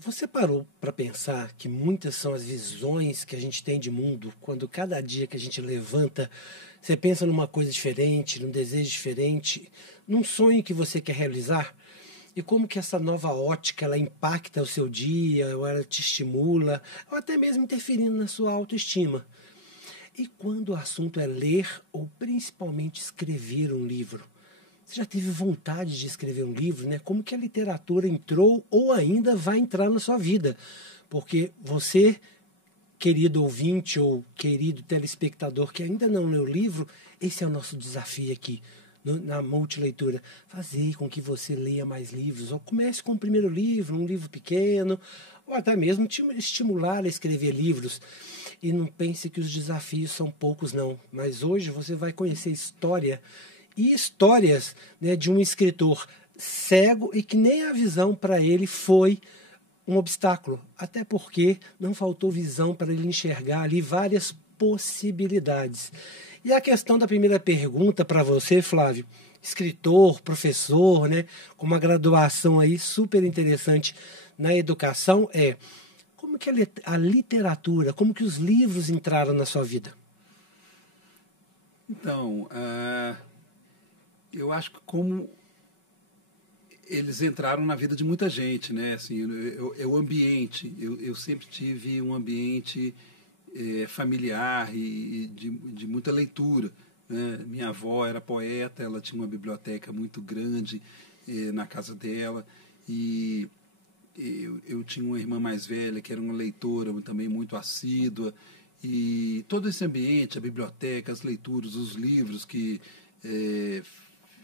Você parou para pensar que muitas são as visões que a gente tem de mundo, quando cada dia que a gente levanta, você pensa numa coisa diferente, num desejo diferente, num sonho que você quer realizar? E como que essa nova ótica ela impacta o seu dia, ou ela te estimula, ou até mesmo interferindo na sua autoestima? E quando o assunto é ler ou principalmente escrever um livro? Você já teve vontade de escrever um livro, né? Como que a literatura entrou ou ainda vai entrar na sua vida? Porque você, querido ouvinte ou querido telespectador que ainda não leu o livro, esse é o nosso desafio aqui na multileitura. Fazer com que você leia mais livros, ou comece com o primeiro livro, um livro pequeno, ou até mesmo te estimular a escrever livros. E não pense que os desafios são poucos, não. Mas hoje você vai conhecer história e histórias, né, de um escritor cego e que nem a visão para ele foi um obstáculo, até porque não faltou visão para ele enxergar ali várias possibilidades. E a questão da primeira pergunta para você, Flávio, escritor, professor, né, com uma graduação aí super interessante na educação, é como que a literatura, como que os livros entraram na sua vida? Então, eu acho que como eles entraram na vida de muita gente, né? Assim, o ambiente, eu sempre tive um ambiente familiar e de muita leitura, né? Minha avó era poeta, ela tinha uma biblioteca muito grande na casa dela e eu tinha uma irmã mais velha que era uma leitora também muito assídua e todo esse ambiente, a biblioteca, as leituras, os livros que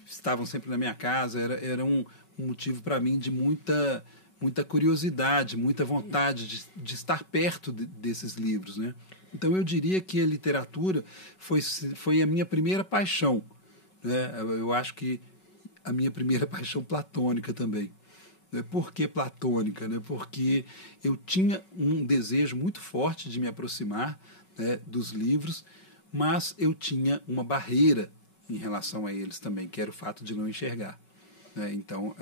estavam sempre na minha casa, era um motivo para mim de muita curiosidade, muita vontade de estar perto desses livros, né? Então eu diria que a literatura foi a minha primeira paixão, né? Eu acho que a minha primeira paixão platônica também. Por que platônica? Né? Porque eu tinha um desejo muito forte de me aproximar, né, dos livros, mas eu tinha uma barreira em relação a eles também, que era o fato de não enxergar. Né? Então,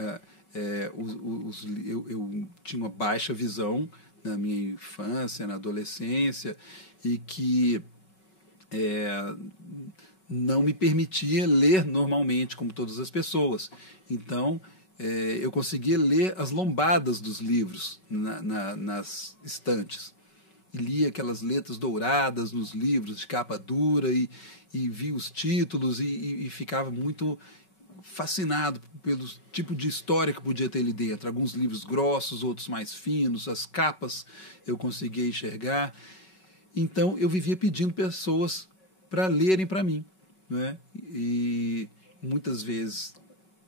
eu tinha uma baixa visão na minha infância, na adolescência, e que é, não me permitia ler normalmente, como todas as pessoas. Então, eu conseguia ler as lombadas dos livros nas estantes. E lia aquelas letras douradas nos livros de capa dura e via os títulos e ficava muito fascinado pelo tipo de história que podia ter ali dentro. Alguns livros grossos, outros mais finos, as capas eu conseguia enxergar. Então eu vivia pedindo pessoas para lerem para mim, né? E muitas vezes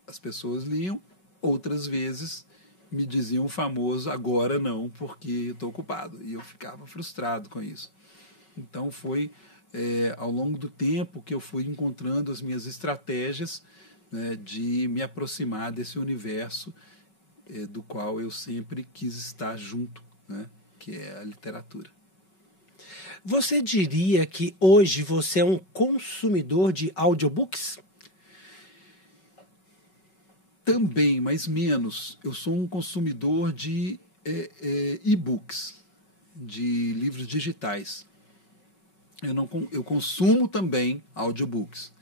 as pessoas liam, outras vezes me diziam o famoso agora não, porque eu estou ocupado. E eu ficava frustrado com isso. Então foi ao longo do tempo que eu fui encontrando as minhas estratégias, né, de me aproximar desse universo do qual eu sempre quis estar junto, né, que é a literatura. Você diria que hoje você é um consumidor de audiobooks? Também, mas menos. Eu sou um consumidor de e-books, de livros digitais. Eu consumo também audiobooks,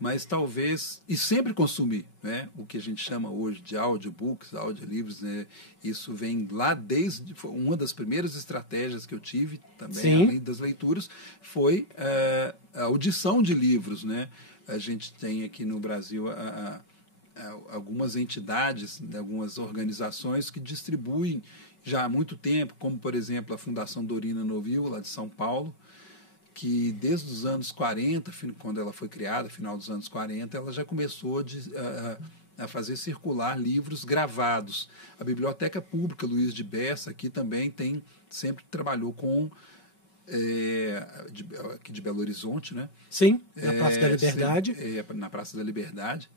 mas talvez, e sempre consumi, né, o que a gente chama hoje de audiobooks, audiolivros, né, isso vem lá desde, foi uma das primeiras estratégias que eu tive também, Sim. além das leituras, foi a audição de livros, né. A gente tem aqui no Brasil algumas entidades, né, algumas organizações que distribuem já há muito tempo, como por exemplo a Fundação Dorina Novil, lá de São Paulo, que desde os anos 40, quando ela foi criada, final dos anos 40, ela já começou a fazer circular livros gravados. A Biblioteca Pública Luiz de Bessa aqui também sempre trabalhou com aqui de Belo Horizonte, né? Sim, na Praça da Liberdade. Na Praça da Liberdade.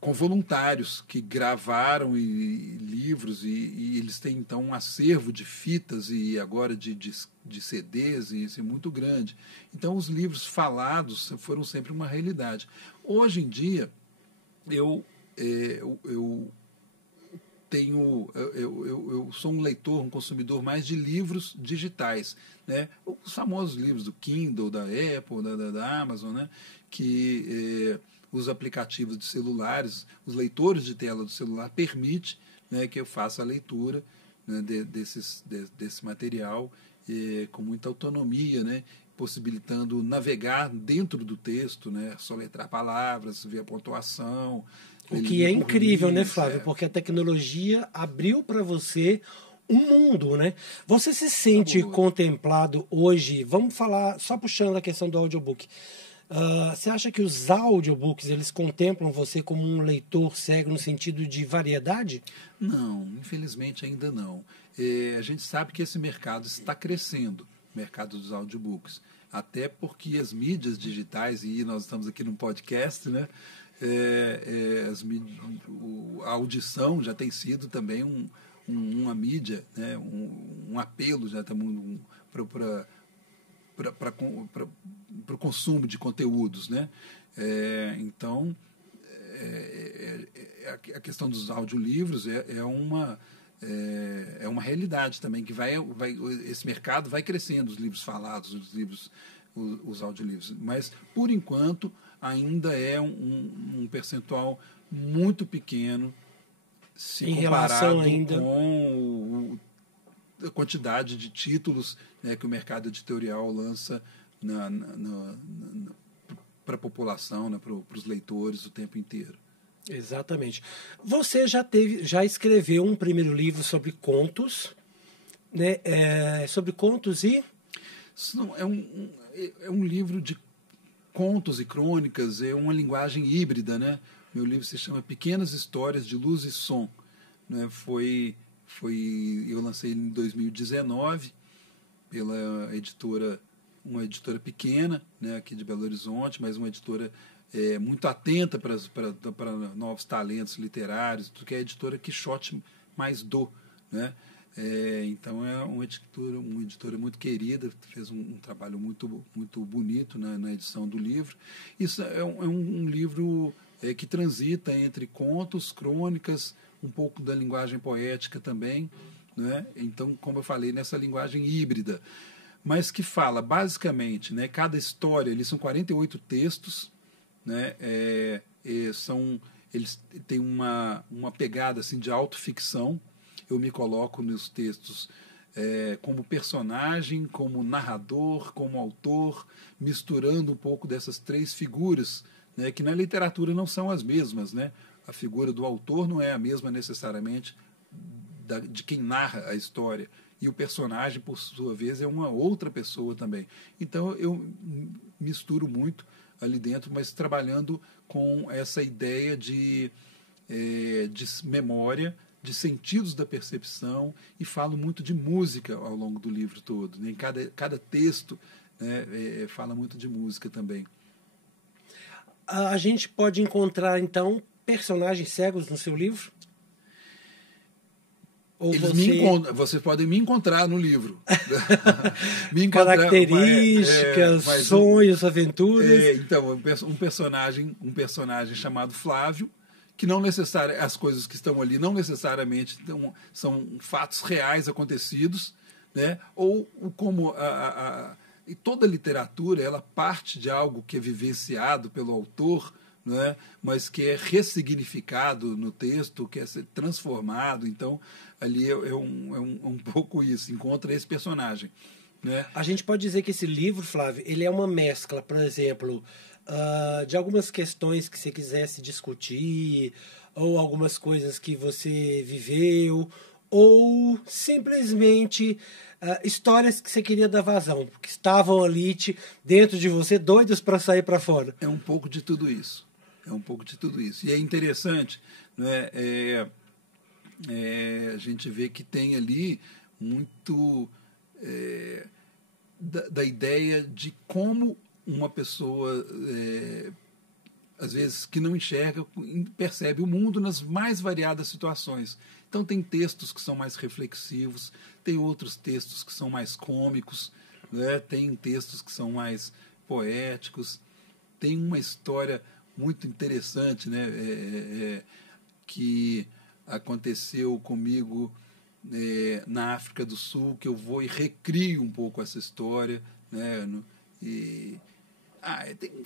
Com voluntários que gravaram livros e eles têm então um acervo de fitas e agora de CDs e isso é muito grande. Então os livros falados foram sempre uma realidade. Hoje em dia eu eu sou um leitor, um consumidor mais de livros digitais, né? Os famosos livros do Kindle, da Apple, da Amazon, né? Que os aplicativos de celulares, os leitores de tela do celular permitem, né, que eu faça a leitura, né, desse material com muita autonomia, né? Possibilitando navegar dentro do texto, né? Soletrar palavras, ver a pontuação. O que é incrível, né, Flávio? Porque a tecnologia abriu para você um mundo, né? Você se sente contemplado hoje? Vamos falar, só puxando a questão do audiobook. Você acha que os audiobooks, eles contemplam você como um leitor cego no sentido de variedade? Não, infelizmente ainda não. A gente sabe que esse mercado está crescendo, o mercado dos audiobooks. Até porque as mídias digitais, e nós estamos aqui num podcast, né? A audição já tem sido também uma mídia, né? Um apelo já para o consumo de conteúdos, né? Então, a questão dos audiolivros é uma realidade também, que esse mercado vai crescendo, os livros falados, os audiolivros. Mas, por enquanto, ainda é um percentual muito pequeno se em comparado relação ainda com a quantidade de títulos, né, que o mercado editorial lança para a população, né, para os leitores o tempo inteiro. Exatamente. Você já escreveu um primeiro livro sobre contos, né? Sobre contos e... É um livro de contos e crônicas, é uma linguagem híbrida, né? Meu livro se chama Pequenas Histórias de Luz e Som, né? Eu lancei em 2019 pela editora, uma editora pequena, né, aqui de Belo Horizonte, mas uma editora muito atenta para novos talentos literários, porque é a editora Quixote mais do, né? Então é uma editora muito querida, fez um trabalho muito, muito bonito na edição do livro. Isso é um livro que transita entre contos, crônicas, um pouco da linguagem poética também, né? Então, como eu falei, nessa linguagem híbrida, mas que fala basicamente, né, cada história, eles são 48 textos, né? Eles têm uma pegada assim, de autoficção. Eu me coloco nos textos como personagem, como narrador, como autor, misturando um pouco dessas três figuras, né, que na literatura não são as mesmas, né? A figura do autor não é a mesma necessariamente de quem narra a história, e o personagem, por sua vez, é uma outra pessoa também. Então eu misturo muito ali dentro, mas trabalhando com essa ideia de memória, de sentidos da percepção, e falo muito de música ao longo do livro todo, né? Em cada texto, né, fala muito de música também. A gente pode encontrar, então, personagens cegos no seu livro? Ou vocês podem me encontrar no livro. Características, sonhos, aventuras. Então, um personagem chamado Flávio, que não necessariamente, as coisas que estão ali não necessariamente são fatos reais acontecidos, né? Ou como e toda literatura, ela parte de algo que é vivenciado pelo autor, né? Mas que é ressignificado no texto, que é ser transformado. Então, ali é um pouco isso, encontra esse personagem, né? A gente pode dizer que esse livro, Flávio, ele é uma mescla, por exemplo, de algumas questões que você quisesse discutir, ou algumas coisas que você viveu, ou simplesmente histórias que você queria dar vazão, que estavam ali dentro de você, doidos para sair para fora. É um pouco de tudo isso. E é interessante, né? A gente vê que tem ali muito da ideia de como uma pessoa, às vezes, que não enxerga, percebe o mundo nas mais variadas situações. Então, tem textos que são mais reflexivos, tem outros textos que são mais cômicos, né? Tem textos que são mais poéticos. Tem uma história muito interessante, né? Que aconteceu comigo na África do Sul, que eu vou e recrio um pouco essa história, né?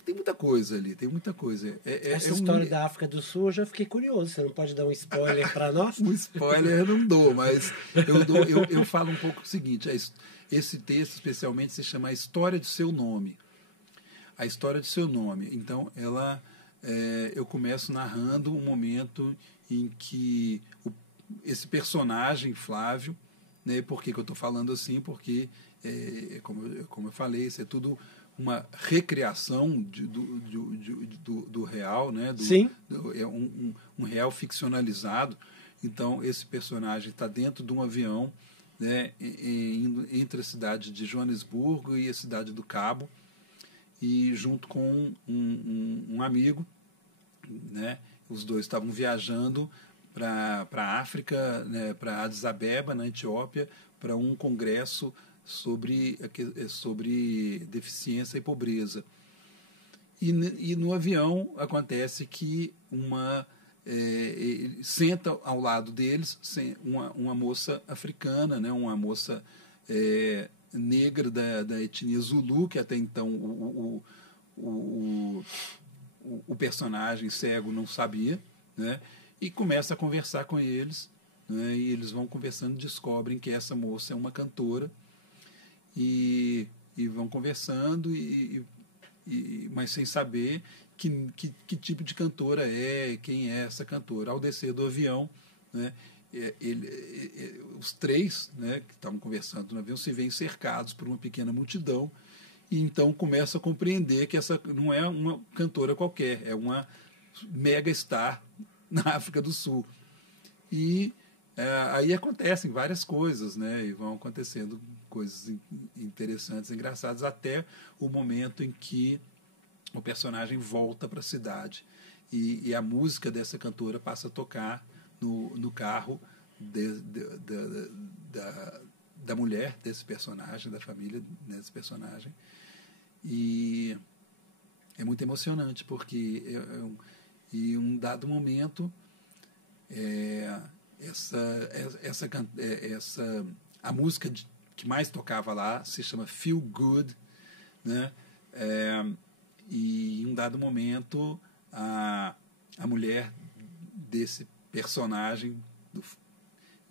Tem muita coisa ali, tem muita coisa. Essa história da África do Sul, eu já fiquei curioso. Você não pode dar um spoiler para nós? Um spoiler eu não dou, mas eu falo um pouco o seguinte: esse texto, especialmente, se chama A História de Seu Nome. A História de Seu Nome. Então, eu começo narrando um momento em que esse personagem, Flávio, né, por que eu estou falando assim? Porque, como eu falei, isso é tudo uma recriação do real, né? Sim. É um real ficcionalizado. Então, esse personagem está dentro de um avião, né, entre a cidade de Joanesburgo e a cidade do Cabo, e junto com um amigo, né? Os dois estavam viajando para a África, né, para Addis Abeba, na Etiópia, para um congresso sobre deficiência e pobreza. E no avião acontece que senta ao lado deles uma moça africana, né, uma moça negra da etnia Zulu, que até então o personagem cego não sabia, né, e começa a conversar com eles, né, e eles vão conversando, descobrem que essa moça é uma cantora, e vão conversando, mas sem saber que tipo de cantora quem é essa cantora. Ao descer do avião, né, os três, né, que estavam conversando no avião se veem cercados por uma pequena multidão, e então começam a compreender que essa não é uma cantora qualquer, é uma mega star na África do Sul. E aí acontecem várias coisas, né, e vão acontecendo coisas interessantes, engraçadas, até o momento em que o personagem volta para a cidade e a música dessa cantora passa a tocar no carro da mulher desse personagem, da família desse personagem, e é muito emocionante porque em um dado momento a música que mais tocava lá se chama Feel Good, né? E em um dado momento a mulher desse personagem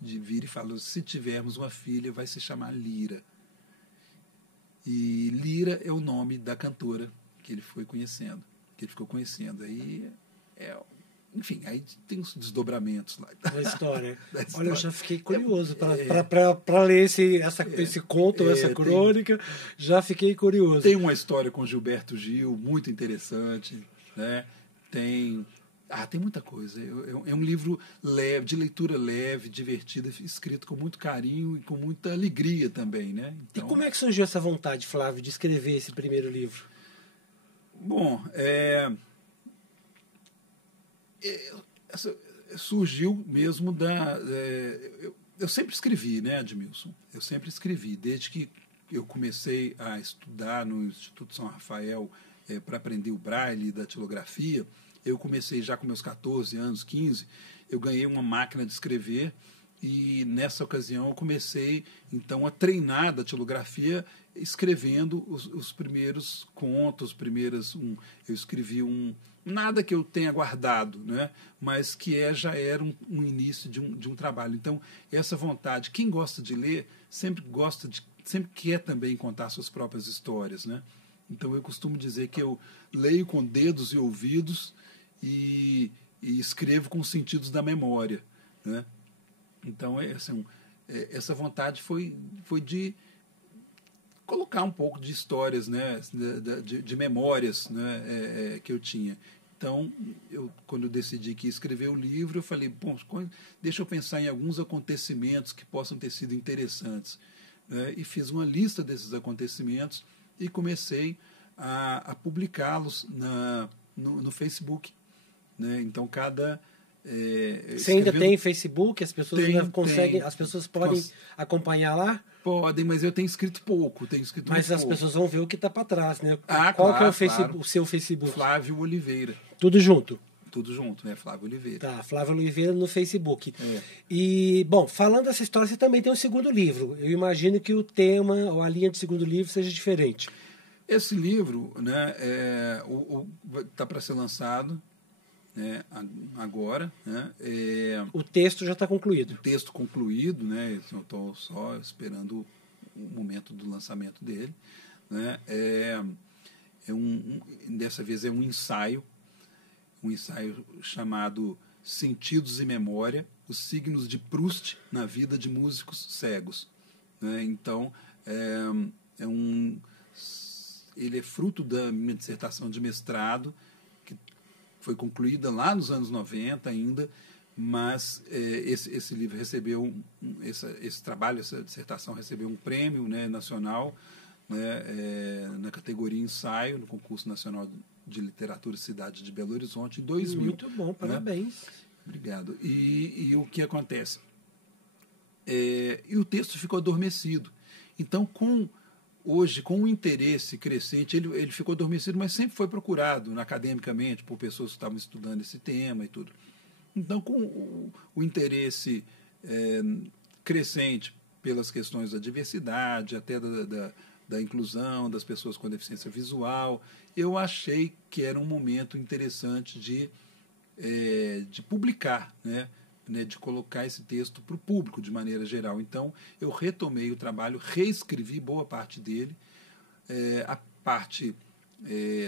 vira e fala: se tivermos uma filha vai se chamar Lira. E Lira é o nome da cantora que ele ficou conhecendo. Aí enfim, aí tem os desdobramentos lá da história. Olha, eu já fiquei curioso para ler esse conto, essa crônica. Já fiquei curioso. Tem uma história com Gilberto Gil muito interessante, né? Tem muita coisa. É um livro leve, de leitura leve, divertida, escrito com muito carinho e com muita alegria também, né? Então, e como é que surgiu essa vontade, Flávio, de escrever esse primeiro livro? Bom, surgiu mesmo eu sempre escrevi, né, Admilson? Eu sempre escrevi, desde que eu comecei a estudar no Instituto São Rafael para aprender o braille e datilografia. Eu comecei já com meus 14 anos, 15, eu ganhei uma máquina de escrever, e nessa ocasião eu comecei então a treinar a datilografia escrevendo os primeiros contos, eu escrevi nada que eu tenha guardado, né? Mas que já era um início de um trabalho. Então, essa vontade, quem gosta de ler, sempre quer também contar suas próprias histórias, né? Então, eu costumo dizer que eu leio com dedos e ouvidos e escrevo com os sentidos da memória, né? Então, essa vontade foi de colocar um pouco de histórias, né, de memórias, né, que eu tinha. Então, quando eu decidi que ia escrever o livro, eu falei, bom, deixa eu pensar em alguns acontecimentos que possam ter sido interessantes, né, e fiz uma lista desses acontecimentos e comecei a publicá-los no Facebook, né? Então, você ainda tem Facebook? As pessoas ainda conseguem, as pessoas podem acompanhar lá? Podem, mas eu tenho escrito pouco. Mas as pessoas vão ver o que está para trás, né? Qual que é o seu Facebook? Flávio Oliveira. Tudo junto? tudo junto, né? Flávio Oliveira. Tá, Flávio Oliveira no Facebook. É. E, bom, falando dessa história, você também tem um segundo livro. Eu imagino que o tema ou a linha de segundo livro seja diferente. Esse livro, né, tá para ser lançado, né, agora, né? O texto já está concluído. O texto concluído, né? Eu estou só esperando o momento do lançamento dele, né? Dessa vez é um ensaio chamado Sentidos e Memória, os signos de Proust na vida de músicos cegos, né? Então, ele é fruto da minha dissertação de mestrado, que foi concluída lá nos anos 90 ainda, mas esse livro recebeu, esse trabalho, essa dissertação recebeu um prêmio, né, nacional, né, na categoria ensaio, no Concurso Nacional de Literatura Cidade de Belo Horizonte, em 2000. Muito bom, parabéns. Né? Obrigado. E o que acontece? E o texto ficou adormecido. Então, hoje, com o interesse crescente, ele ficou adormecido, mas sempre foi procurado academicamente por pessoas que estavam estudando esse tema e tudo. Então, com o interesse crescente pelas questões da diversidade, até da inclusão das pessoas com deficiência visual, eu achei que era um momento interessante de publicar, né, de colocar esse texto para o público de maneira geral. Então, eu retomei o trabalho, reescrevi boa parte dele, a parte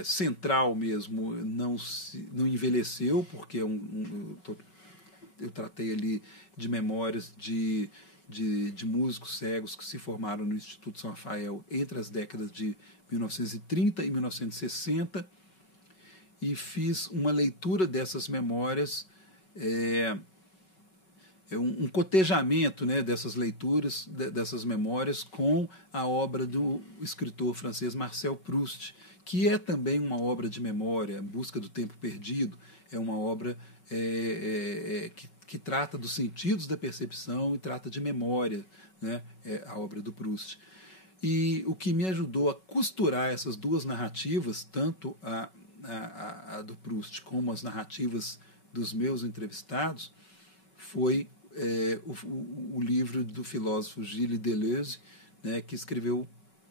central mesmo não envelheceu, porque eu tratei ali de memórias de músicos cegos que se formaram no Instituto São Rafael entre as décadas de 1930 e 1960, e fiz uma leitura dessas memórias, um cotejamento, né, dessas leituras, dessas memórias, com a obra do escritor francês Marcel Proust, que é também uma obra de memória. Em Busca do Tempo Perdido é uma obra que trata dos sentidos da percepção e trata de memória, né, a obra do Proust. E o que me ajudou a costurar essas duas narrativas, tanto a do Proust como as narrativas dos meus entrevistados, foi o livro do filósofo Gilles Deleuze, né, que escreveu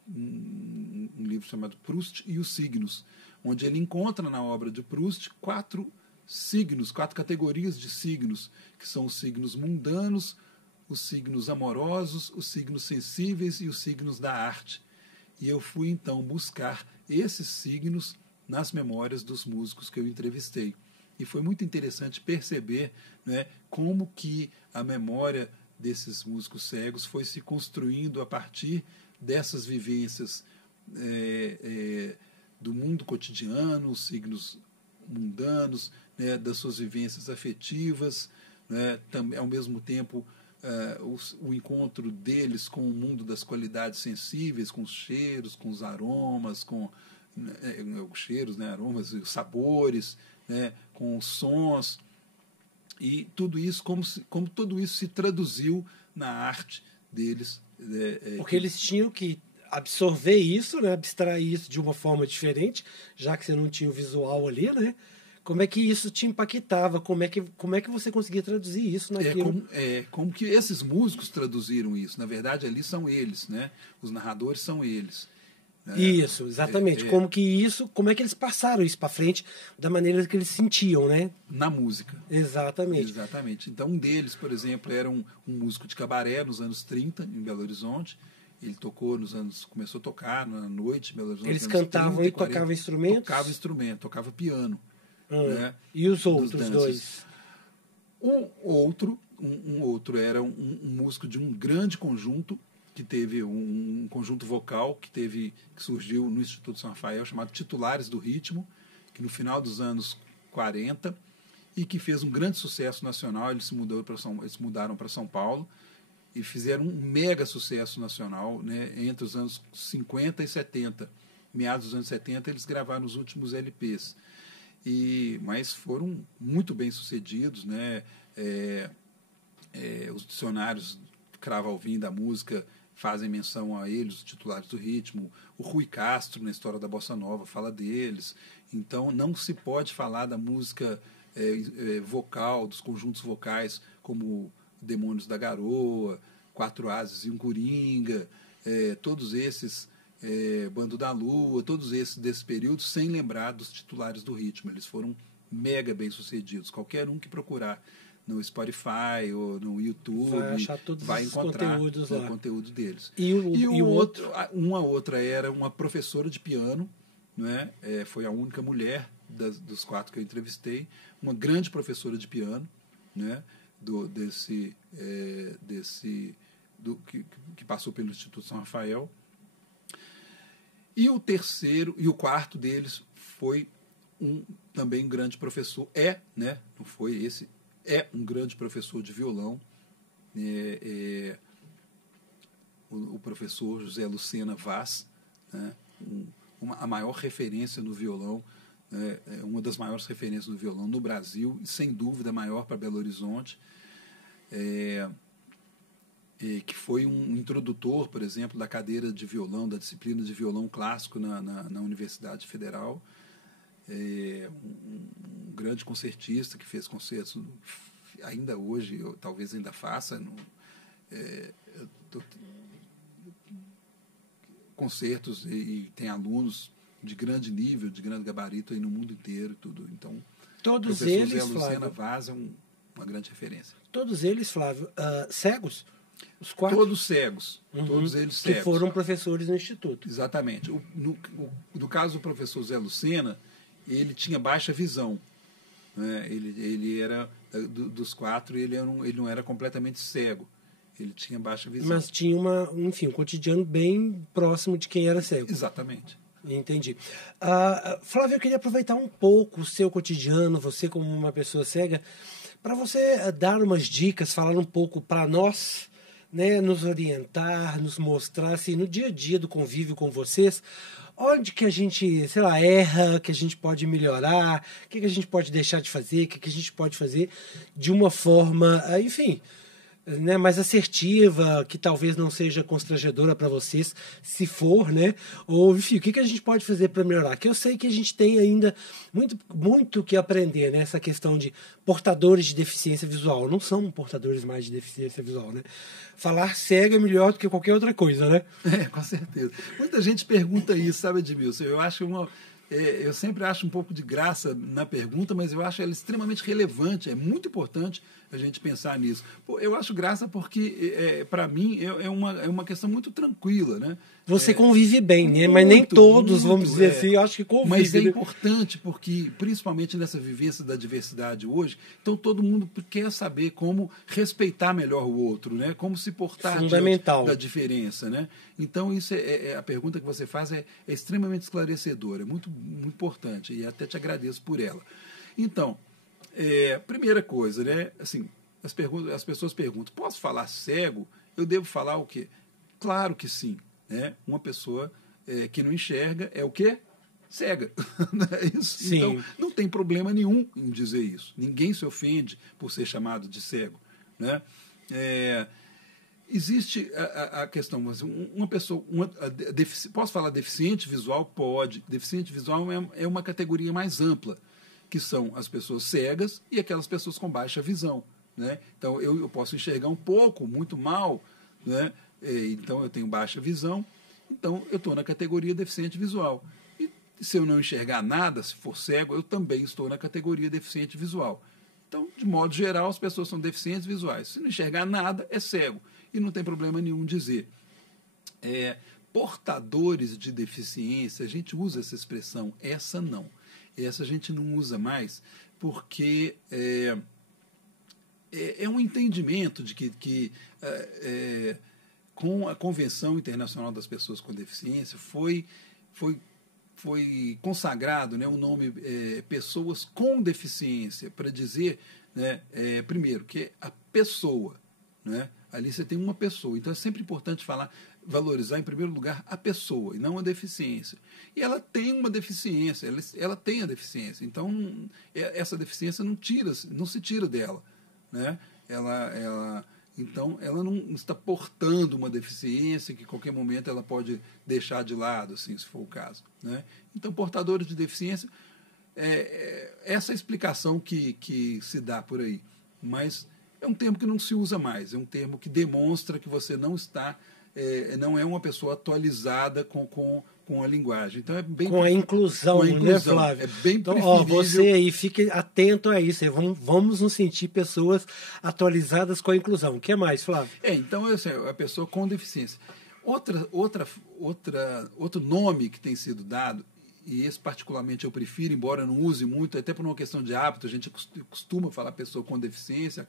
um livro chamado Proust e os Signos, onde ele encontra na obra de Proust quatro categorias de signos, que são os signos mundanos, os signos amorosos, os signos sensíveis e os signos da arte. E eu fui então buscar esses signos nas memórias dos músicos que eu entrevistei. E foi muito interessante perceber, né, como que a memória desses músicos cegos foi se construindo a partir dessas vivências do mundo cotidiano, os signos mundanos, né, das suas vivências afetivas, né, ao mesmo tempo o encontro deles com o mundo das qualidades sensíveis, com os cheiros, com os aromas, com os cheiros, né, aromas e os sabores, né, com os sons, e tudo isso, como tudo isso se traduziu na arte deles. Porque eles tinham que absorver isso, né, abstrair isso de uma forma diferente, já que você não tinha o visual ali, né? Como é que isso te impactava? Como é que você conseguia traduzir isso naquilo? Como que esses músicos traduziram isso? Na verdade, ali são eles, né? Os narradores são eles. Isso, exatamente. Como é que eles passaram isso para frente da maneira que eles sentiam, né? Na música. Exatamente. Exatamente. Então, um deles, por exemplo, era um músico de cabaré nos anos 30, em Belo Horizonte. Ele começou a tocar na noite em Belo Horizonte. Eles cantavam 30, e tocavam instrumentos? Tocava instrumento, tocava piano. Né? E os outros dois? Um outro era um músico de um grande conjunto, que teve um conjunto vocal que surgiu no Instituto São Rafael, chamado Titulares do Ritmo, que no final dos anos 40, e que fez um grande sucesso nacional. Eles mudaram para São Paulo e fizeram um mega sucesso nacional, né, entre os anos 50 e 70. Meados dos anos 70, eles gravaram os últimos LPs. Mas foram muito bem sucedidos, né? Os dicionários Cravo Alvim da música fazem menção a eles, os Titulares do Ritmo. O Rui Castro, na História da Bossa Nova, fala deles. Então, não se pode falar da música vocal, dos conjuntos vocais, como Demônios da Garoa, Quatro Ases e um Coringa, todos esses, Bando da Lua, todos esses desse período, sem lembrar dos titulares do ritmo. Eles foram mega bem-sucedidos. Qualquer um que procurar no Spotify ou no YouTube vai achar todos vai esses encontrar conteúdos o lá. conteúdo deles. E o outro? Uma outra era uma professora de piano, né? Foi a única mulher dos 4 que eu entrevistei, uma grande professora de piano, né? Que passou pelo Instituto São Rafael. E o terceiro e o quarto deles foi também um grande professor, né? Não foi esse, um grande professor de violão, o professor José Lucena Vaz, né? A maior referência no violão, uma das maiores referências no violão no Brasil, e sem dúvida a maior para Belo Horizonte, que foi um introdutor, por exemplo, da cadeira de violão, da disciplina de violão clássico na Universidade Federal, um grande concertista que fez concertos, ainda hoje, talvez ainda faça, concertos, e tem alunos de grande nível, de grande gabarito aí no mundo inteiro, tudo. Então, todos o professor eles, Zé Lucena Flávio, Vaz é uma grande referência. Todos eles, Flávio, cegos? Os 4? Todos cegos. Todos eles cegos. Que foram professores no Instituto. Exatamente. No caso do professor Zé Lucena, ele tinha baixa visão. Né? Ele era, dos 4, ele não era completamente cego. Ele tinha baixa visão. Mas tinha um cotidiano bem próximo de quem era cego. Exatamente. Entendi. Flávio, eu queria aproveitar um pouco o seu cotidiano, você como uma pessoa cega, para você dar umas dicas, falar um pouco para nós, né, nos orientar, nos mostrar, assim, no dia a dia do convívio com vocês, onde que a gente, sei lá, erra, que a gente pode melhorar, o que a gente pode deixar de fazer, o que a gente pode fazer de uma forma, enfim, né, mais assertiva, que talvez não seja constrangedora para vocês, se for, né? Ou, enfim, o que a gente pode fazer para melhorar? Que eu sei que a gente tem ainda muito que aprender, né? Essa questão de portadores de deficiência visual. Não são portadores mais de deficiência visual, né? Falar cego é melhor do que qualquer outra coisa, né? Com certeza. Muita gente pergunta isso, sabe, Edmilson? Eu sempre acho um pouco de graça na pergunta, mas eu acho ela extremamente relevante. É muito importante a gente pensar nisso. Eu acho graça porque, para mim, é uma questão muito tranquila, né? Você convive bem, né? Mas nem todos, vamos dizer assim, eu acho que convive. Mas é importante porque, principalmente nessa vivência da diversidade hoje, então todo mundo quer saber como respeitar melhor o outro, né? Como se portar diante da diferença, né? Então, isso a pergunta que você faz é extremamente esclarecedora, é muito, muito importante, e até te agradeço por ela. Então, primeira coisa, né? Assim, as pessoas perguntam, posso falar cego? Eu devo falar o quê? Claro que sim. Né? Uma pessoa que não enxerga é o quê? Cega. Isso. Sim. Então, não tem problema nenhum em dizer isso. Ninguém se ofende por ser chamado de cego. Né? Existe a questão, mas uma pessoa... posso falar deficiente visual? Pode. Deficiente visual é uma categoria mais ampla, que são as pessoas cegas e aquelas pessoas com baixa visão. Né? Então, eu posso enxergar um pouco, muito mal, né? Então eu tenho baixa visão, então eu estou na categoria deficiente visual. E se eu não enxergar nada, se for cego, eu também estou na categoria deficiente visual. Então, de modo geral, as pessoas são deficientes visuais. Se não enxergar nada, é cego. E não tem problema nenhum dizer. Portadores de deficiência, a gente usa essa expressão, essa não. Essa a gente não usa mais, porque é um entendimento de que com a Convenção Internacional das Pessoas com Deficiência foi consagrado, né, o nome pessoas com deficiência, para dizer, né, primeiro, que a pessoa, né, ali você tem uma pessoa, então é sempre importante valorizar em primeiro lugar a pessoa e não a deficiência. E ela tem uma deficiência, ela tem a deficiência, então essa deficiência não se tira dela, né? Então, ela não está portando uma deficiência que, em qualquer momento, ela pode deixar de lado, assim, se for o caso. Né? Então, portadores de deficiência, essa explicação que se dá por aí. Mas é um termo que não se usa mais, é um termo que demonstra que você não está, não é uma pessoa atualizada com a linguagem. Então é bem com a inclusão, né, Flávio? É bem então, preferível. Você aí fique atento a isso. Vamos nos sentir pessoas atualizadas com a inclusão. O que mais, Flávio? Então assim, a pessoa com deficiência. Outro nome que tem sido dado, e esse particularmente eu prefiro, embora eu não use muito, até por uma questão de hábito, a gente costuma falar pessoa com deficiência,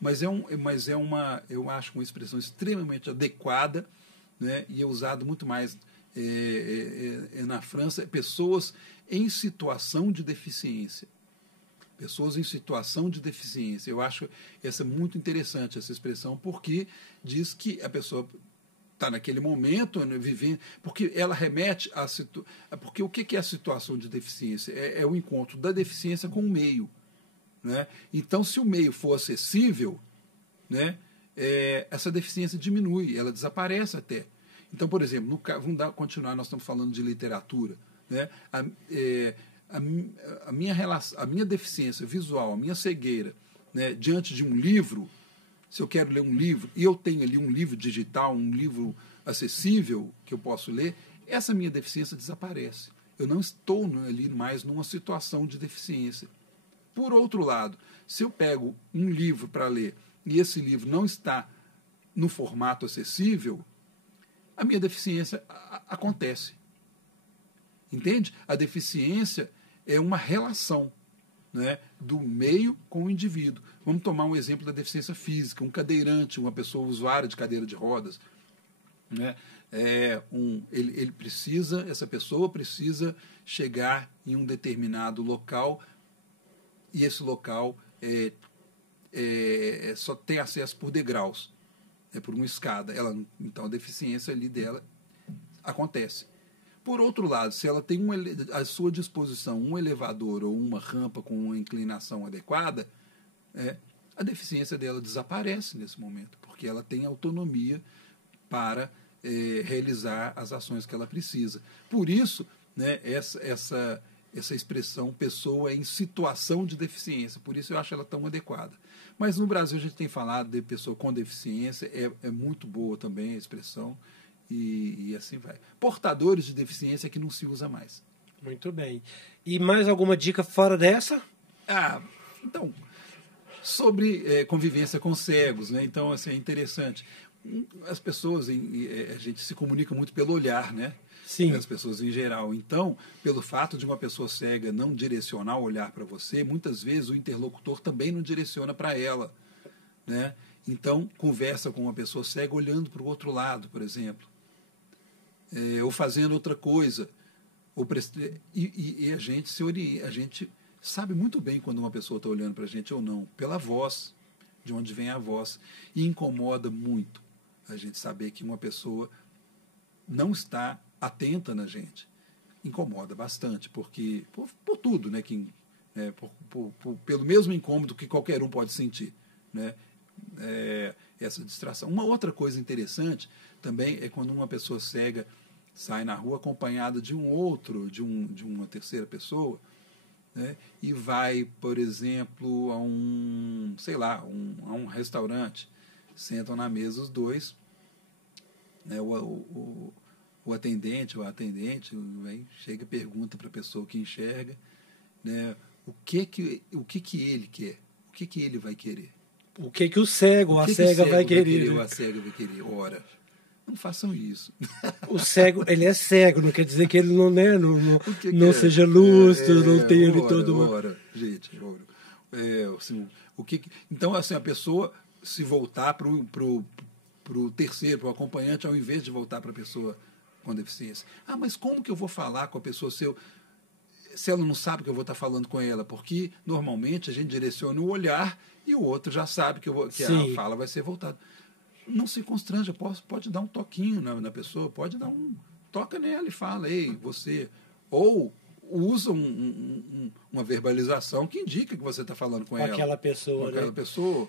mas eu acho uma expressão extremamente adequada, né, e é usado muito mais na França, pessoas em situação de deficiência. Pessoas em situação de deficiência. Eu acho essa muito interessante, essa expressão, porque diz que a pessoa está naquele momento, né, vivendo, porque ela remete a porque o que é a situação de deficiência? É o encontro da deficiência com o meio, né? Então, se o meio for acessível, né, essa deficiência diminui, ela desaparece até. Então, por exemplo, continuar, nós estamos falando de literatura, né? A minha deficiência visual, a minha cegueira, né, diante de um livro. Se eu quero ler um livro e eu tenho ali um livro digital, um livro acessível que eu posso ler, essa minha deficiência desaparece. Eu não estou ali mais numa situação de deficiência. Por outro lado, se eu pego um livro para ler e esse livro não está no formato acessível, a minha deficiência acontece. Entende? A deficiência é uma relação, né, do meio com o indivíduo. Vamos tomar um exemplo da deficiência física, um cadeirante, uma pessoa usuária de cadeira de rodas, né, essa pessoa precisa chegar em um determinado local e esse local só tem acesso por degraus, por uma escada. Então a deficiência ali dela acontece. Por outro lado, se ela tem à sua disposição um elevador ou uma rampa com uma inclinação adequada, a deficiência dela desaparece nesse momento, porque ela tem autonomia para realizar as ações que ela precisa. Por isso, né, essa expressão pessoa em situação de deficiência, por isso eu acho ela tão adequada. Mas no Brasil a gente tem falado de pessoa com deficiência, é muito boa também a expressão, e assim vai. Portadores de deficiência que não se usa mais. Muito bem. E mais alguma dica fora dessa? Então, sobre convivência com cegos, né? Então, assim, é interessante. As pessoas, a gente se comunica muito pelo olhar, né? Sim. As pessoas em geral. Então, pelo fato de uma pessoa cega não direcionar o olhar para você, muitas vezes o interlocutor também não direciona para ela, né? Então, conversa com uma pessoa cega olhando para o outro lado, por exemplo. Ou fazendo outra coisa. E a gente se orienta, a gente sabe muito bem quando uma pessoa está olhando para a gente ou não, pela voz, de onde vem a voz. E incomoda muito a gente saber que uma pessoa não está atenta na gente. Incomoda bastante, porque por tudo, né, pelo mesmo incômodo que qualquer um pode sentir, né, essa distração. Uma outra coisa interessante também é quando uma pessoa cega sai na rua acompanhada de uma terceira pessoa, né, e vai, por exemplo, a um restaurante, sentam na mesa os dois, né, o atendente chega e pergunta para a pessoa que enxerga, né, o que ele quer, o que ele vai querer. O que o cego ou a cega vai querer. Ou a cega vai querer. Ora, não façam isso. O cego, ele é cego, não quer dizer que ele não seja lúcido, não tenha ali todo mundo. Gente, assim, então, assim, a pessoa se voltar para o terceiro, para o acompanhante, ao invés de voltar para a pessoa com deficiência. Mas como que eu vou falar com a pessoa se ela não sabe que eu vou estar falando com ela? Porque, normalmente, a gente direciona o olhar e o outro já sabe que a fala vai ser voltada. Não se constranja, pode dar um toquinho na pessoa, pode dar toca nela e fala, ei, você. Ou usa uma verbalização que indica que você está falando com ela. Aquela pessoa. Com aquela pessoa,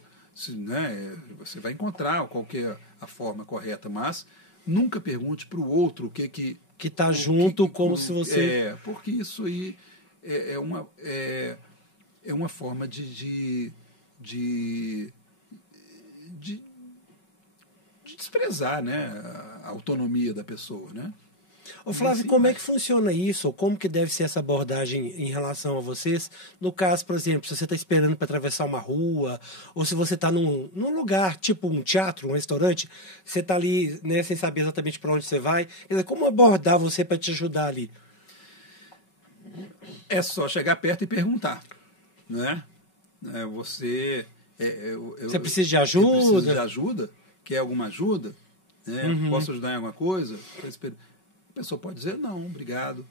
né, você vai encontrar qual que é a forma correta, mas nunca pergunte para o outro o que está junto, como se você... porque isso aí é uma forma de desprezar, né, a autonomia da pessoa, né? Ô Flávio, como é que funciona isso? Ou como que deve ser essa abordagem em relação a vocês? No caso, por exemplo, se você está esperando para atravessar uma rua, ou se você está num lugar, tipo um teatro, um restaurante, você está ali, né, sem saber exatamente para onde você vai. Quer dizer, como abordar você para te ajudar ali? É só chegar perto e perguntar, né? Você precisa de eu ajuda? preciso de ajuda? Quer alguma ajuda? Né? Posso ajudar em alguma coisa? A pessoa pode dizer, não, obrigado.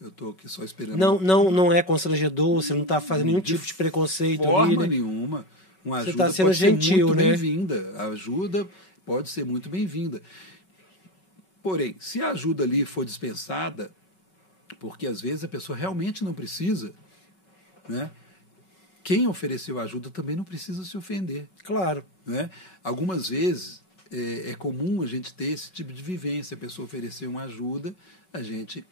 Eu estou aqui só esperando. Não é constrangedor, você não está fazendo nenhum tipo de preconceito ali. De forma né? nenhuma. Uma você ajuda está sendo pode gentil, ser muito né? bem-vinda. A ajuda pode ser muito bem-vinda. Porém, se a ajuda ali for dispensada, porque às vezes a pessoa realmente não precisa, né? Quem ofereceu ajuda também não precisa se ofender. Claro. Né? Algumas vezes é comum a gente ter esse tipo de vivência. A pessoa oferecer uma ajuda, a gente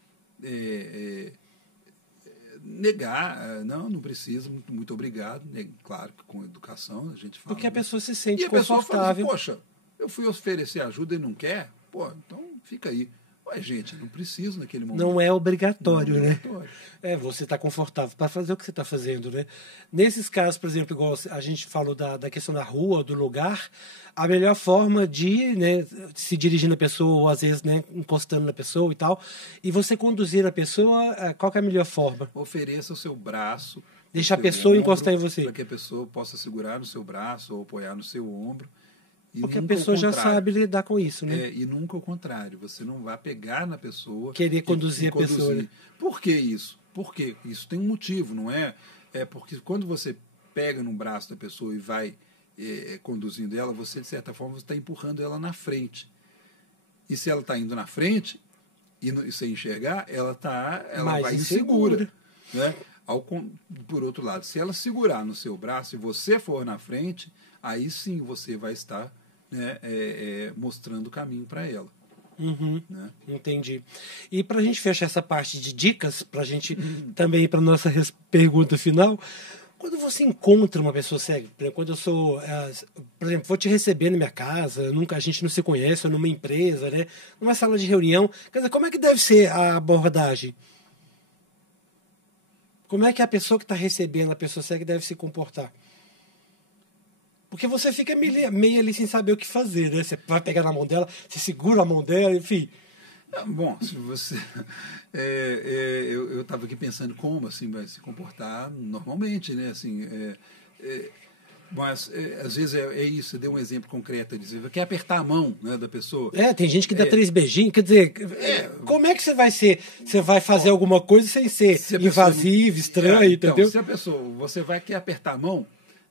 negar, não precisa, muito obrigado. Claro que com educação a gente fala. Porque a pessoa se sente e a pessoa fala assim, confortável. poxa, eu fui oferecer ajuda e não quer? Pô, então fica aí. Ué, gente, não preciso naquele momento. Não é obrigatório, não é obrigatório. Né? Você está confortável para fazer o que você está fazendo, né? Nesses casos, por exemplo, igual a gente falou da questão da rua, do lugar, a melhor forma de, né, se dirigir na pessoa, ou às vezes, né, encostando na pessoa e tal, e você conduzir a pessoa, qual que é a melhor forma? Ofereça o seu braço. Deixa a pessoa encostar em você. Para que a pessoa possa segurar no seu braço ou apoiar no seu ombro. Porque a pessoa já sabe lidar com isso, né? E nunca o contrário. Você não vai pegar na pessoa... Querer conduzir a pessoa. Né? Por que isso? Porque isso tem um motivo, não é? É porque quando você pega no braço da pessoa e vai conduzindo ela, você, de certa forma, está empurrando ela na frente. E se ela está indo na frente, e sem enxergar, ela vai insegura. Né? Por outro lado, se ela segurar no seu braço e você for na frente, aí sim você vai estar... Né, mostrando o caminho para ela. Né? Entendi. E para a gente fechar essa parte de dicas, para a gente também ir para a nossa pergunta final, quando você encontra uma pessoa cega, quando eu sou, por exemplo, vou te receber na minha casa, a gente não se conhece, ou numa empresa, né, numa sala de reunião, quer dizer, como é que deve ser a abordagem? Como é que a pessoa que está recebendo a pessoa cega deve se comportar? Porque você fica meio ali sem saber o que fazer, né? Você vai pegar na mão dela, você segura a mão dela, enfim. Bom, se você... eu estava aqui pensando como assim, vai se comportar normalmente, né? Assim, mas às vezes é isso, você deu um exemplo concreto, dizer, quer apertar a mão, né, da pessoa. Tem gente que dá 3 beijinhos, quer dizer, como é que você vai ser? Você vai fazer alguma coisa sem ser invasivo, estranho, entendeu? Se a pessoa, você quer apertar a mão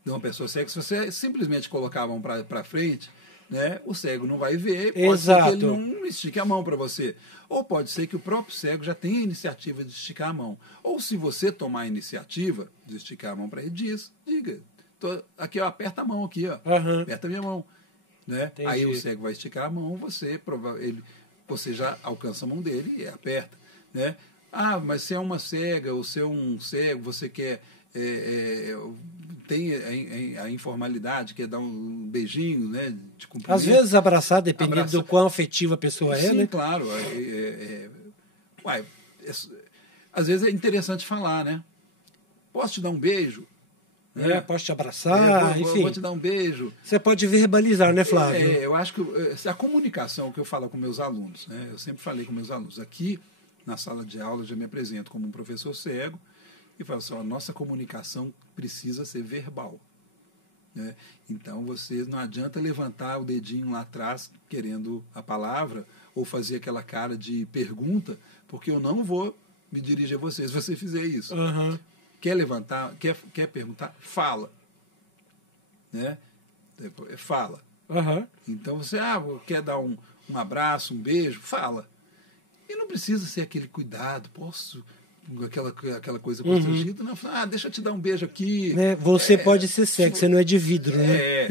de uma pessoa cega, se você simplesmente colocar a mão para frente, né, o cego não vai ver, pode ser que ele não estique a mão para você. Ou pode ser que o próprio cego já tenha a iniciativa de esticar a mão. Ou se você tomar a iniciativa de esticar a mão para ele, diga, aqui, ó, aperta a mão aqui, ó, aperta a minha mão. Né? Aí o cego vai esticar a mão, você já alcança a mão dele e aperta. Né? Mas se é uma cega ou se é um cego, você quer... tem a informalidade, que é dar um beijinho, né, de cumprimento. Às vezes abraçar, dependendo do quão afetiva a pessoa Sim, né? Claro. Às vezes é interessante falar, né? Posso te dar um beijo? Posso te abraçar, enfim. Vou te dar um beijo. Você pode verbalizar, né, Flávio? Eu acho que a comunicação que eu falo com meus alunos, né? Eu sempre falei com meus alunos. Aqui, na sala de aula, eu já me apresento como um professor cego, e fala assim, a nossa comunicação precisa ser verbal. Né? Então, você não adianta levantar o dedinho lá atrás, querendo a palavra, ou fazer aquela cara de pergunta, porque eu não vou me dirigir a você se você fizer isso. Quer levantar, quer perguntar? Fala. Né? Fala. Então, você quer dar um abraço, um beijo? Fala. E não precisa ser aquele cuidado, aquela coisa constrangida, não, deixa eu te dar um beijo aqui. Você pode ser cego, você não é de vidro, né?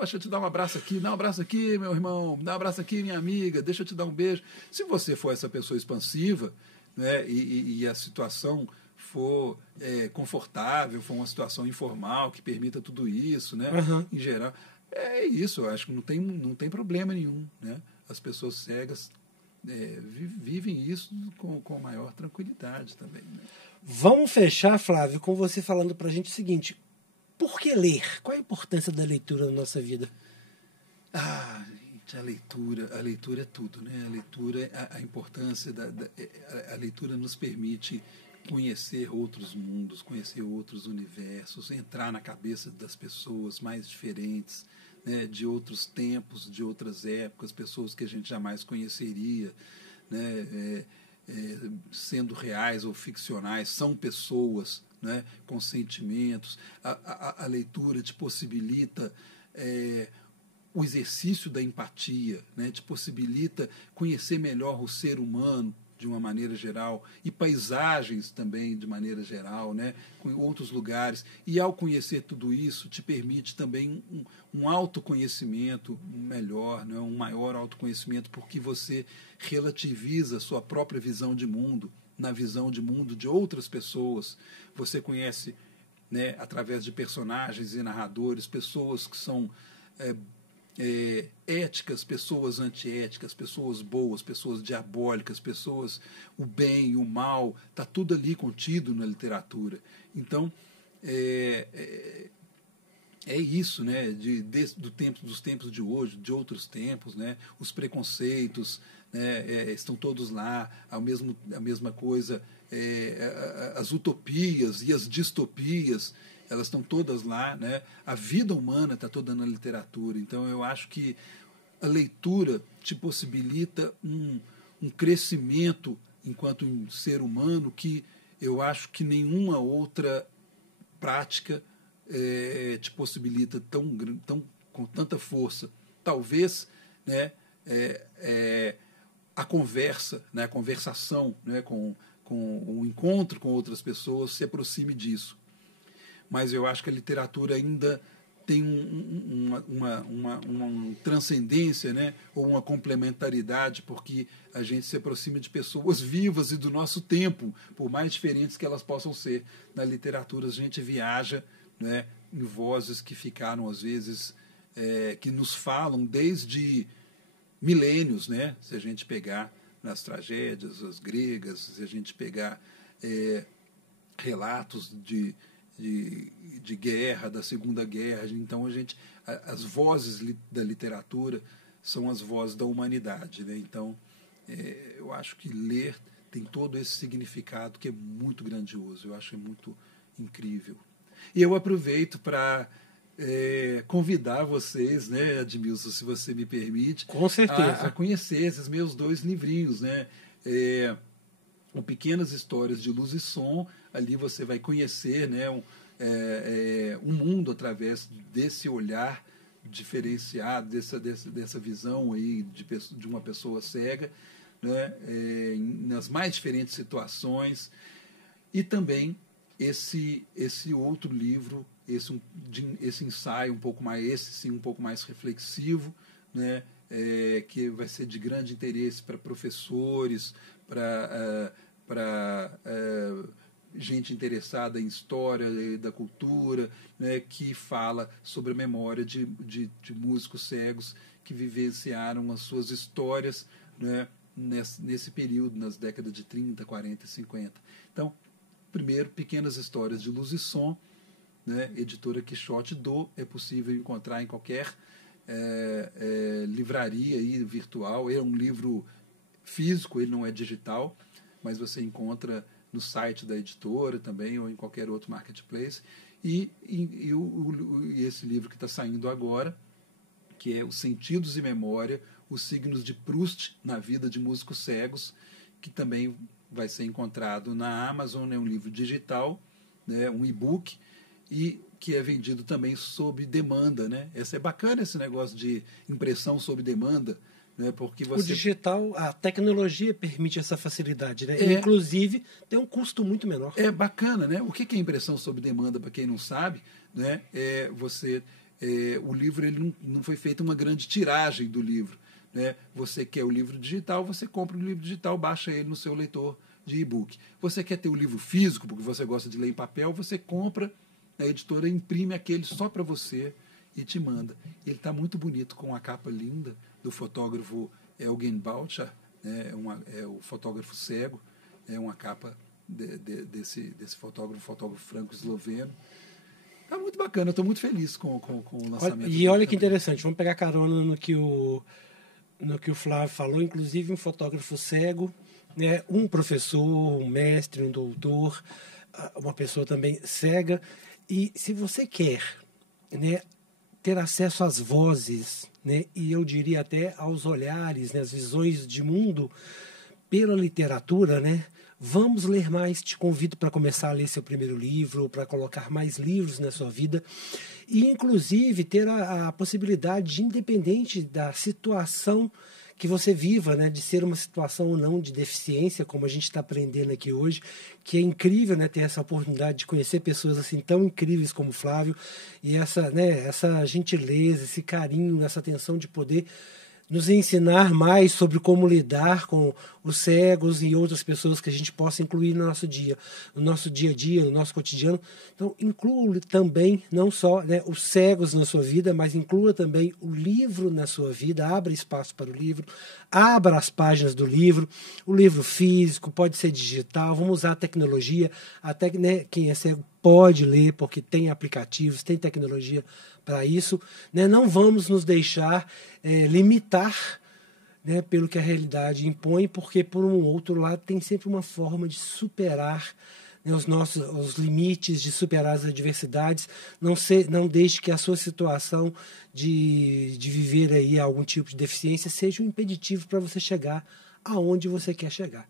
Deixa eu te dar um abraço aqui, dá um abraço aqui, meu irmão, dá um abraço aqui, minha amiga, deixa eu te dar um beijo. Se você for essa pessoa expansiva, né, e a situação for confortável, for uma situação informal que permita tudo isso, né? Em geral, é isso. Eu acho que não tem problema nenhum, né? As pessoas cegas vivem isso com maior tranquilidade também, né? Vamos fechar, Flávio, com você falando para a gente o seguinte: por que ler? Qual a importância da leitura na nossa vida? Gente, a leitura é tudo, né? A leitura, a importância a leitura nos permite conhecer outros mundos, conhecer outros universos, entrar na cabeça das pessoas mais diferentes, né? De outros tempos, de outras épocas, pessoas que a gente jamais conheceria, né? Sendo reais ou ficcionais, são pessoas, né? Com sentimentos. A leitura te possibilita o exercício da empatia, né? Te possibilita conhecer melhor o ser humano de uma maneira geral e paisagens também de maneira geral, né? Com outros lugares. E ao conhecer tudo isso, te permite também um autoconhecimento melhor, né? Um maior autoconhecimento, porque você relativiza a sua própria visão de mundo na visão de mundo de outras pessoas. Você conhece, né, através de personagens e narradores, pessoas que são éticas, pessoas antiéticas, pessoas boas, pessoas diabólicas, pessoas, o bem e o mal, está tudo ali contido na literatura. Então, é isso, né, dos tempos de hoje, de outros tempos, né, os preconceitos, né, estão todos lá, a mesma coisa, as utopias e as distopias, elas estão todas lá, né? A vida humana está toda na literatura. Então, eu acho que a leitura te possibilita um crescimento enquanto um ser humano que eu acho que nenhuma outra prática te possibilita com tanta força. Talvez, né, a conversa, né, a conversação, né, com o encontro com outras pessoas se aproxime disso. Mas eu acho que a literatura ainda tem uma transcendência, né, ou uma complementaridade, porque a gente se aproxima de pessoas vivas e do nosso tempo, por mais diferentes que elas possam ser. Na literatura a gente viaja, né, em vozes que ficaram, às vezes, que nos falam desde milênios, né, se a gente pegar nas tragédias, as gregas, se a gente pegar relatos de guerra, da Segunda Guerra. Então, as vozes da literatura são as vozes da humanidade, né? Então, eu acho que ler tem todo esse significado que é muito grandioso, eu acho que é muito incrível. E eu aproveito para convidar vocês, né, Admilson, se você me permite, com certeza, a conhecer esses meus 2 livrinhos, né? Com Pequenas Histórias de Luz e Som. Ali você vai conhecer, né, um mundo através desse olhar diferenciado, dessa visão aí de uma pessoa cega, né, nas mais diferentes situações. E também esse outro livro, esse ensaio um pouco mais reflexivo, né, que vai ser de grande interesse para professores, para gente interessada em história da cultura, né, que fala sobre a memória de músicos cegos que vivenciaram as suas histórias, né, nesse período, nas décadas de 30, 40 e 50. Então, primeiro, Pequenas Histórias de Luz e Som, né, editora Quixote é possível encontrar em qualquer livraria aí, virtual. É um livro físico, ele não é digital, mas você encontra no site da editora também, ou em qualquer outro marketplace. E esse livro que está saindo agora, que é Os Sentidos e Memória, os signos de Proust na vida de músicos cegos, que também vai ser encontrado na Amazon, é um livro digital, né, um e-book, e que é vendido também sob demanda, né? É bacana esse negócio de impressão sob demanda, né? Porque o digital, a tecnologia permite essa facilidade, né? Inclusive tem um custo muito menor. É bacana, né? O que é impressão sob demanda, para quem não sabe, né? O livro ele não foi feita uma grande tiragem do livro, né? Você quer o livro digital, você compra o livro digital, baixa ele no seu leitor de e-book. Você quer ter o livro físico, porque você gosta de ler em papel, você compra, a editora imprime aquele só para você e te manda. Ele está muito bonito, com a capa linda do fotógrafo Eugen Baucher, né? É o fotógrafo cego, é uma capa desse fotógrafo franco-esloveno. Está muito bacana, estou muito feliz com o lançamento. E olha que interessante, vamos pegar carona no que o Flávio falou, inclusive um fotógrafo cego, né, um professor, um mestre, um doutor, uma pessoa também cega. E se você quer, né, ter acesso às vozes, né, e eu diria até aos olhares, né, as visões de mundo pela literatura, né, vamos ler mais. Te convido para começar a ler seu primeiro livro, para colocar mais livros na sua vida e, inclusive, ter a possibilidade de, independente da situação que você viva, né, de ser uma situação ou não de deficiência, como a gente está aprendendo aqui hoje, que é incrível, né, ter essa oportunidade de conhecer pessoas assim tão incríveis como o Flávio, e essa gentileza, esse carinho, essa atenção de poder nos ensinar mais sobre como lidar com os cegos e outras pessoas que a gente possa incluir no nosso dia a dia, no nosso cotidiano. Então, inclua também, não só, né, os cegos na sua vida, mas inclua também o livro na sua vida. Abra espaço para o livro, abra as páginas do livro, o livro físico, pode ser digital, vamos usar a tecnologia, até, né, quem é cego pode ler, porque tem aplicativos, tem tecnologia para isso, né? Não vamos nos deixar limitar, né, pelo que a realidade impõe, porque por um outro lado tem sempre uma forma de superar, né, os limites, de superar as adversidades. Não deixe que a sua situação de viver aí algum tipo de deficiência seja um impeditivo para você chegar aonde você quer chegar.